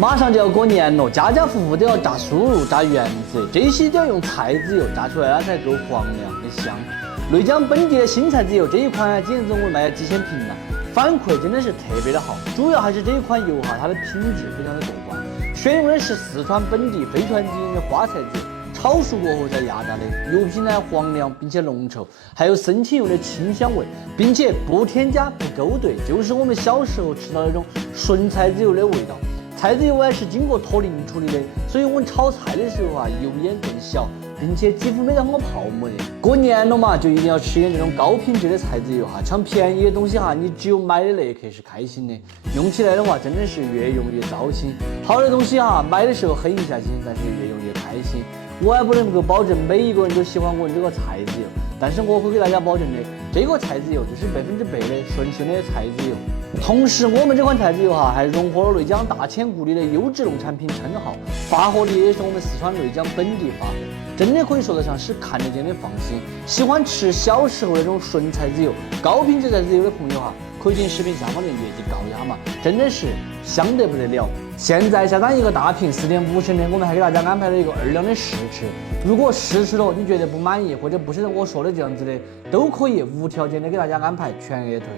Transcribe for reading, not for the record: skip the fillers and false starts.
马上就要过年了，家家户户都要炸酥肉、炸圆子，这些都要用菜籽油炸出来，它才够黄亮的香。内江本地的新菜籽油这一款今年总共卖了几千瓶了，反馈真的是特别的好。主要还是这一款油它的品质非常的过关，选用的是四川本地非传基因的花菜籽，炒熟过后再压榨的，油品呢黄亮并且浓稠，还有生青油的清香味，并且不添加不勾兑，就是我们小时候吃到那种纯菜籽油的味道。菜籽油是经过脱磷处理的，所以我们炒菜的时候油烟更小，并且几乎没得很多泡沫的。过年了嘛，就一定要吃点这种高品质的菜籽油抢便宜的东西你只有买的那一刻是开心的，用起来的话真的是越用越糟心。好的东西买的时候狠一下心，但是越用越开心。我还不能够保证每一个人都喜欢我这个菜籽油，但是我会给大家保证的，这个菜籽油就是100%的纯的菜籽油。同时，我们这款菜籽油还荣获了内江大千谷里的优质农产品称号，发货地也是我们四川内江本地发货，真的可以说得上是看得见的放心。喜欢吃小时候那种纯菜籽油、高品质菜籽油的朋友可以进视频下方链接去告一下嘛，真的是香得不得了。现在下单一个大瓶4.5升的，我们还给大家安排了一个2两的试吃。如果试吃了你觉得不满意，或者不是我说的这样子的，都可以无条件的给大家安排全额退。